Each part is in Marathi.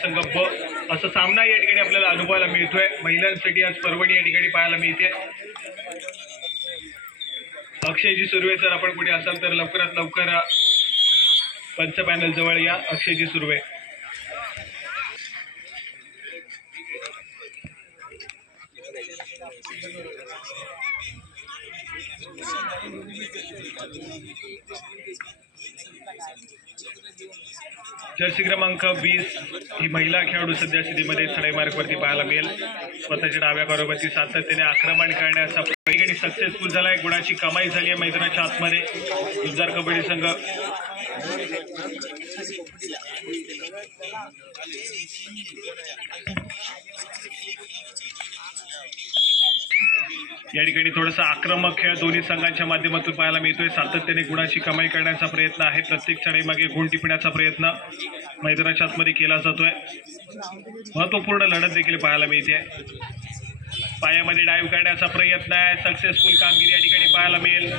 संघ ब असा सामना या ठिकाणी आपल्याला अनुभवायला मिळतोय। महिलांसाठी आज पर्वणी या ठिकाणी पाहायला मिळते। अक्षयजी सुर्वे सर, आपण पुढे असाल तर लवकरात लवकर पंच पॅनल जवळ या। अक्षयजी सुर्वे, जर्सी क्रमांक 20 ही महिला खेळाडू सध्या स्थितीमध्ये चढाई मार्गवरती पाहायला मिळेल। स्वतःच्या डाव्या बरोबरती सातत्याने आक्रमण करण्याचा प्रयत्न सक्सेसफुल झालाय। गुणाची कमाई झाली आहे मैदानाच्या आतमध्ये। गुजरात कबड्डी संघ या ठिकाणी थोडासा आक्रमक खेळ दोन्ही संघांच्या माध्यमातून पाहायला मिळतोय। सातत्याने गुणाची कमाई करण्याचा प्रयत्न आहे। प्रत्येक चढाई मागे गुण टिपण्याचा प्रयत्न मैदानाच्या आतमध्ये केला जातोय। महत्त्वपूर्ण लढत देखील पाहायला मिळते। पायामध्ये डाईव्ह करण्याचा प्रयत्न आहे। सक्सेसफुल कामगिरी या ठिकाणी पाहायला मिळेल।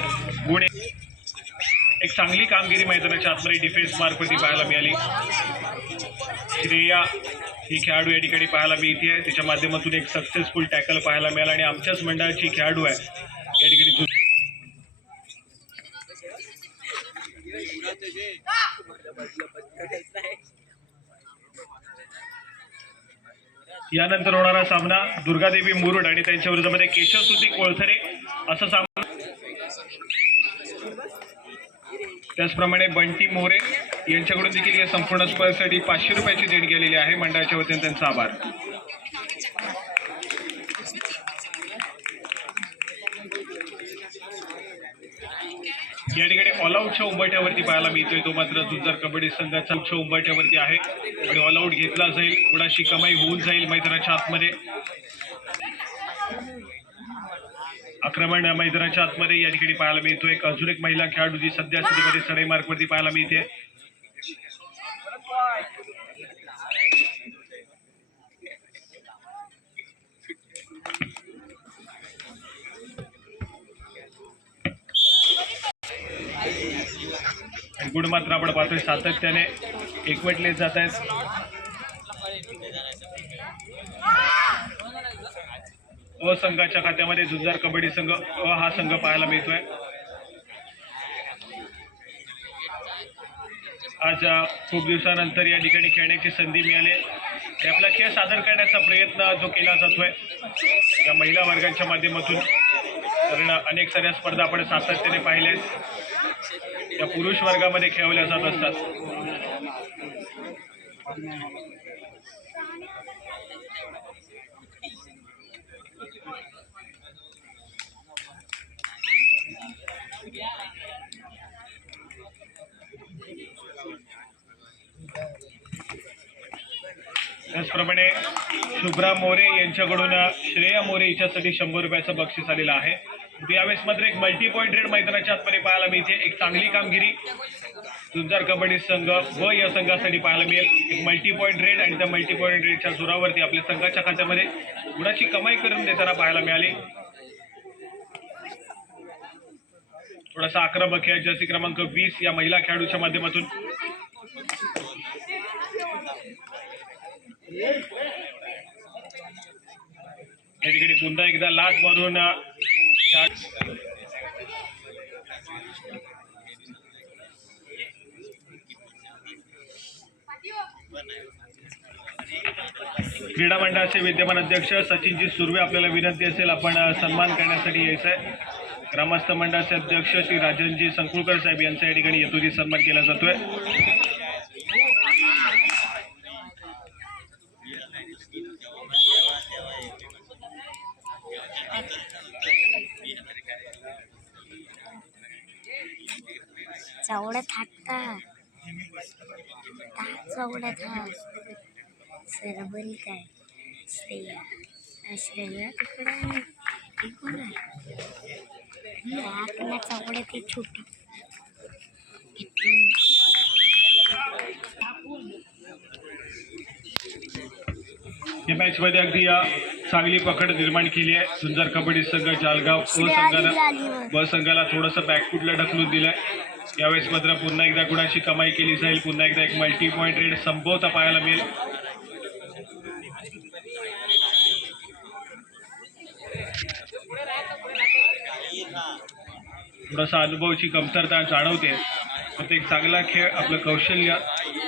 गुण एक चांगली कामगिरी मैदानाच्या आतमध्ये डिफेन्स मार्कवरती पाहायला मिळाली। श्रेया ही खेळाडू या ठिकाणी पाहायला मिळते आहे। त्याच्या माध्यमातून एक सक्सेसफुल टॅकल पाहायला मिळाला आणि आमच्याच मंडळाची खेळाडू आहे या ठिकाणी। यानंतर होणारा सामना दुर्गादेवी मुरुड आणि त्यांच्या विरोधामध्ये केशव सुती कोळथरे असा सामना। त्याचप्रमाणे बंटी मोरे यांच्याकडून देखील या संपूर्ण स्पर्धेसाठी 500 रुपयाची देणगी आलेली आहे। मंडळाच्या वतीने त्यांचा आभार। या ठिकाणी ऑल आउटच्या उंबरठ्यावरती पाहायला मिळतोय तो मात्र जुन्नर कबड्डी संघाचा उंबरठ्यावरती आहे आणि ऑल आउट घेतला जाईल। गुणाची कमाई होऊन जाईल मैदानाच्या आतमध्ये। आक्रमण मैदानाच्या आतमध्ये या ठिकाणी पाहायला मिळतोय। अजून एक महिला खेळाडू जी सध्या स्थितीमध्ये चढाई मार्गवरती पाहायला मिळते। गुण मात्र आपण पाहतोय सातत्याने एकवटले जात आहेत। अ संघाच्या खात्यामध्ये जुन्नर कबड्डी संघ अ हा संघ पाहायला मिळतोय। आज खूप दिवसानंतर या ठिकाणी खेळण्याची संधी मिळाली। आपला खेळ सादर करण्याचा प्रयत्न जो केला जातोय या महिला वर्गाच्या माध्यमातून, कारण अनेक साऱ्या स्पर्धा आपण सातत्याने पाहिल्या आहेत, या पुरुष वर्गामध्ये खेळवल्या जात असतात। त्याचप्रमाणे शुभ्रा मोरे यांच्याकडून श्रेया मोरे हिच्यासाठी 100 रुपयाचं बक्षीस आलेलं आहे। यावेळेस मात्र एक मल्टी पॉईंट रेड मैदानाच्या आतमध्ये पाहायला मिळते। एक चांगली कामगिरी जुन्नर कबड्डी संघ व या संघासाठी पाहायला मिळेल। एक मल्टी पॉईंट रेड आणि त्या मल्टी पॉईंट रेडच्या जोरावरती आपल्या संघाच्या खात्यामध्ये गुणाची कमाई करून देताना पाहायला मिळाली। थोडासा आक्रमक खेळ जर्सी क्रमांक 20 या महिला खेळाडूच्या माध्यमातून। या ठिकाणी पुन्हा एकदा लात मारून क्रीडा मंडळाचे विद्यमान अध्यक्ष सचिनजी सुर्वे, आपल्याला विनंती असेल आपण सन्मान करण्यासाठी यायचं आहे। ग्रामस्थ मंडळाचे अध्यक्ष श्री राजनजी संकुळकर साहेब यांचा या ठिकाणी यथोचित सन्मान केला जातोय। चौड़े थाटता चौड़े था सरबरी काय श्रेया श्रेया तिकडे इकडे आकना चौड़े ती छोटी इथून या मॅचमध्ये अगदी चांगली पकड निर्माण केली आहे सुंदर कबड्डी संघ जालगाव. संघानं ब संघाला थोडंसं बॅकफुटला ढकलून दिलंय. यावेळेस मात्र पुन्हा एकदा गुणाची कमाई केली जाईल. पुन्हा एकदा एक मल्टी पॉईंट रेड संपवता पाहायला मिळेल. थोडासा अनुभवाची कमतरता जाणवते. फक्त एक चांगला खेळ आपलं कौशल्य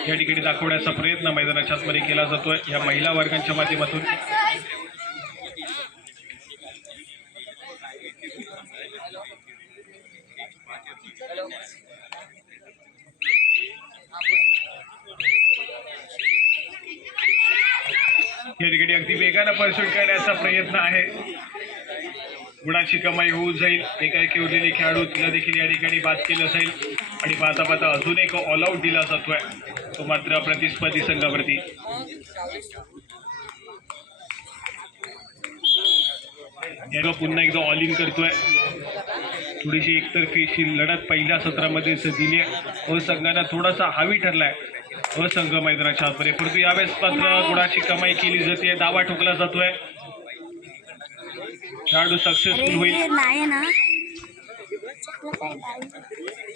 या ठिकाणी दाखवण्याचा प्रयत्न मैदानाच्या आतमध्ये केला जातोय या महिला वर्गांच्या माध्यमातून. या ठिकाणी अगदी वेगानं परसूट करण्याचा प्रयत्न आहे. गुणाची कमाई होऊन जाईल. एकाएकी उरलेली खेळाडू तिला देखील या ठिकाणी बाद केलं जाईल आणि पाहता पाहता अजून एक ऑल आऊट दिला जातोय तो मात्र प्रतिस्पर्धी संघावरती. याला पुन्हा एकदा ऑल इन करतोय. थोडीशी एकतर्फी लढत पहिल्या सत्रामध्ये दिली आहे. संघानं थोडासा हावी ठरलाय संघ मैदानाच्या आतमध्ये. परंतु यावेळेस मात्र गुणाची कमाई केली जाते. दावा ठोकला जातोय. खेळाडू सक्सेसफुल होईल.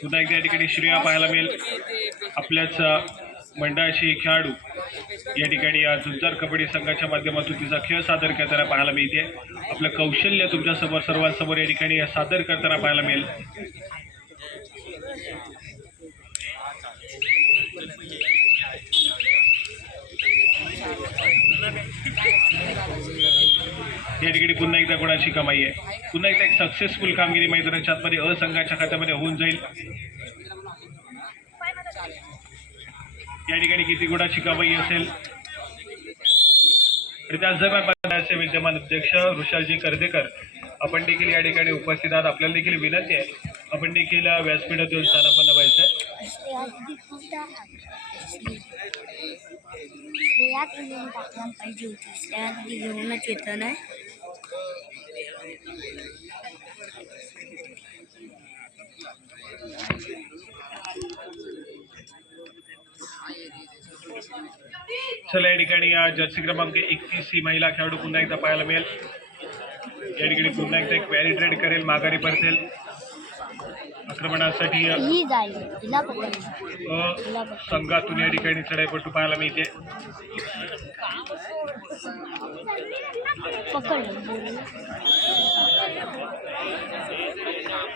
पुन्हा एकदा या ठिकाणी श्रेया पाहायला मिळेल. आपल्याच मंडळाची खेळाडू या ठिकाणी झुंजार कबड्डी संघाच्या माध्यमातून तिचा खेळ सादर करताना पाहायला मिळते. आपलं कौशल्य तुमच्यासमोर सर्वांसमोर या ठिकाणी सादर करताना पाहायला मिळेल. या ठिकाणी पुन्हा एकदा गुणाची कमाई आहे. पुन्हा एकदा एक सक्सेसफुल कामगिरी मैदानाच्या आतमध्ये संघाच्या खात्यामध्ये होऊन जाईल. या ठिकाणी किती गुणाची कमाई असेल आणि त्याच दरम्यान विद्यमान अध्यक्ष ऋषालजी कर्देकर आपण देखील या ठिकाणी उपस्थित आहात. आपल्याला देखील विनंती आहे आपण देखील व्यासपीठात येऊन स्थानापन्न व्हायचं आहे. पाहिजे होती घेऊनच येतं ना. चला या ठिकाणी जर्सी क्रमांक 31 ही महिला खेळाडू पुन्हा एकदा पाहायला मिळेल. या ठिकाणी पुन्हा एकदा एक व्हॅली ट्रेड करेल, माघारी परतेल. आक्रमणासाठी संघातून या ठिकाणी चढाईपटू पाहायला मिळते.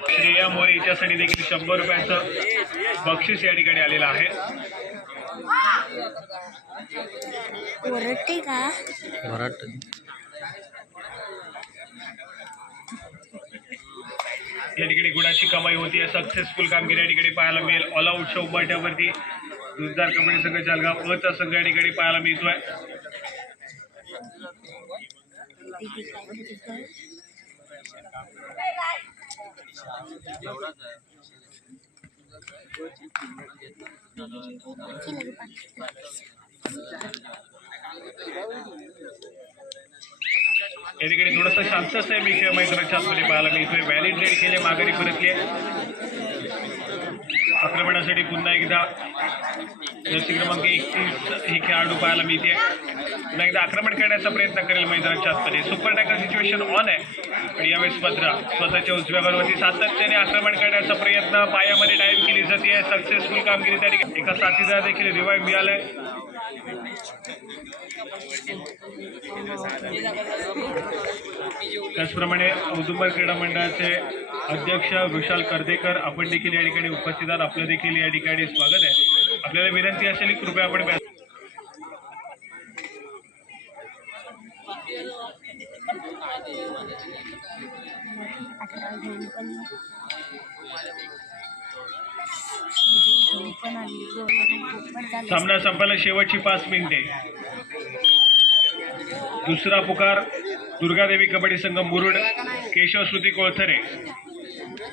श्रेया मोरे हिच्यासाठी देखील 100 रुपयांचं बक्षीस या ठिकाणी आलेलं आहे. ओरडते का या ठिकाणी गुणाची कमाई होती. सक्सेसफुल कामगिरी या ठिकाणी पाहायला मिळेल. ऑल आऊट शो उंबरठ्यावरती झुंजार कबड्डी संघ जालगाव चा संघ या ठिकाणी पाहायला मिळतोय. या ठिकाणी थोडंसं शांतच आहे. मी खेळ मैदानाच्या आतमध्ये पाहायला मिळतोय. व्हॅलिड रेड केले, माघारी परतले. आक्रमणासाठी पुन्हा एकदा जर्सी क्रमांक 31 ही खेळाडू पाहायला मिळते. पुन्हा एकदा आक्रमण करण्याचा प्रयत्न करेल मैदानाच्या आतमध्ये. सुपर टॅकल सिच्युएशन ऑन आहे आणि यावेळेस मात्र स्वतःच्या उजव्या बाजूवरती सातत्याने आक्रमण करण्याचा प्रयत्न पायामध्ये डाईव्ह केली जाते. सक्सेसफुल कामगिरी त्या ठिकाणी. एका साथीदार देखील रिवाईव्ह मिळालाय. त्याचप्रमाणे औदुंबर क्रीडा मंडळाचे अध्यक्ष विशाल कर्देकर आपण देखील या ठिकाणी उपस्थित आहात. आपलं देखील या ठिकाणी स्वागत आहे. आपल्याला विनंती असेल की कृपया आपण सामना संपायला शेवटची 5 मिनिटे. दुसरा पुकार दुर्गादेवी कबड्डी संघ मुरुड, केशव श्रुती कोळथरे.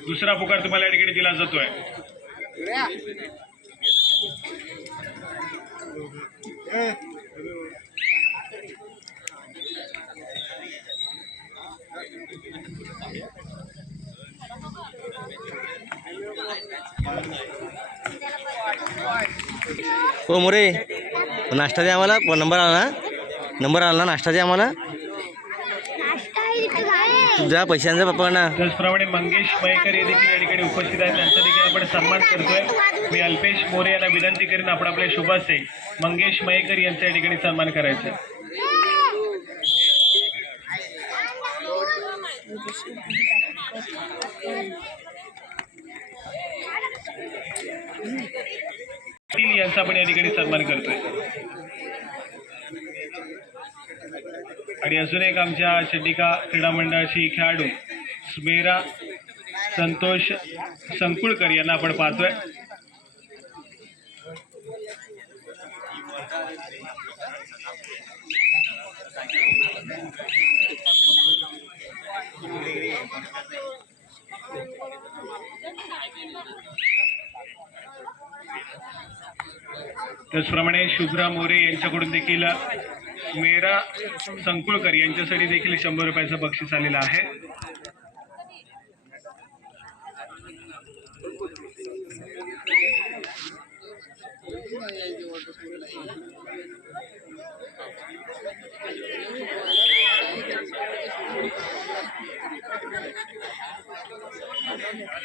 दुसरा पुकार तुम्हाला या ठिकाणी दिला जातोय. हो मोरे नाश्ता द्या आम्हाला. नंबर आला ना. नंबर आला ना नाश्ताचे आम्हाला तुझ्या पैशांचा पप्पा ना. त्याचप्रमाणे मंगेश मयेकर हे देखील या ठिकाणी उपस्थित आहेत. त्यांचा देखील आपण सन्मान करतोय. मी अल्पेश मोरे यांना विनंती करीन आपण आपल्या शुभ हस्ते मंगेश मयेकर यांचा या ठिकाणी सन्मान करायचा. यांचा आपण या ठिकाणी सन्मान करतोय. आणि अजून एक आमच्या चंडिका क्रीडा मंडळाची खेळाडू स्मेरा संतोष संकुळकर यांना आपण पाहतोय. त्याचप्रमाणे शुभ्रा मोरे यांच्याकडून देखील मेरा संकुळकर यांच्यासाठी देखील 100 रुपयाचं बक्षीस आलेलं आहे.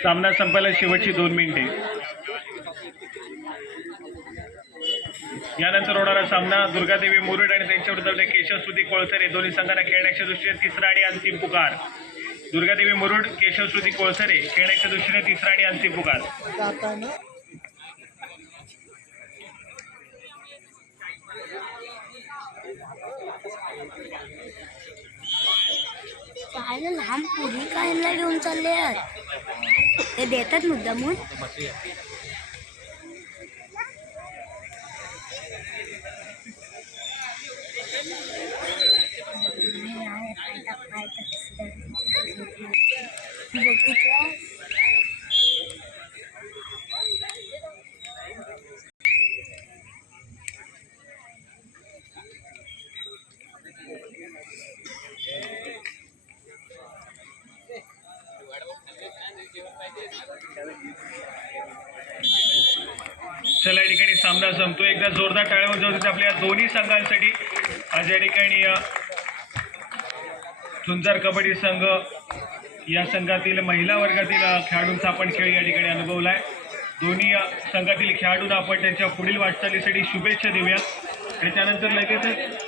सामना संपायला शेवटची 2 मिनिटे. यानंतर होणारा सामना दुर्गादेवी मुरुड आणि त्यांच्या विरुद्ध केशवश्रुती कोळसरे दोन्ही संघांना खेळण्याच्या दृष्टीने तिसरा आणि अंतिम पुकार. दुर्गादेवी मुरुड केशवश्रुती कोळसरे खेळण्याच्या दृष्टीने तिसरा आणि अंतिम पुकार. काय लहान पुरी कायला घेऊन चालले ते देतात मुद्दामून. चला या ठिकाणी सामना संपतो. एकदा जोरदार टाळ्या वाजवतात आपल्या दोन्ही संघांसाठी. आज या ठिकाणी झुंजार कबड्डी संघ या संघातील महिला वर्गातील खेळाडूंचा आपण खेळ या ठिकाणी अनुभवलाय. दोन्ही संघातील खेळाडूंना आपण त्यांच्या पुढील वाटचालीसाठी शुभेच्छा देऊया. त्याच्यानंतर लगेचच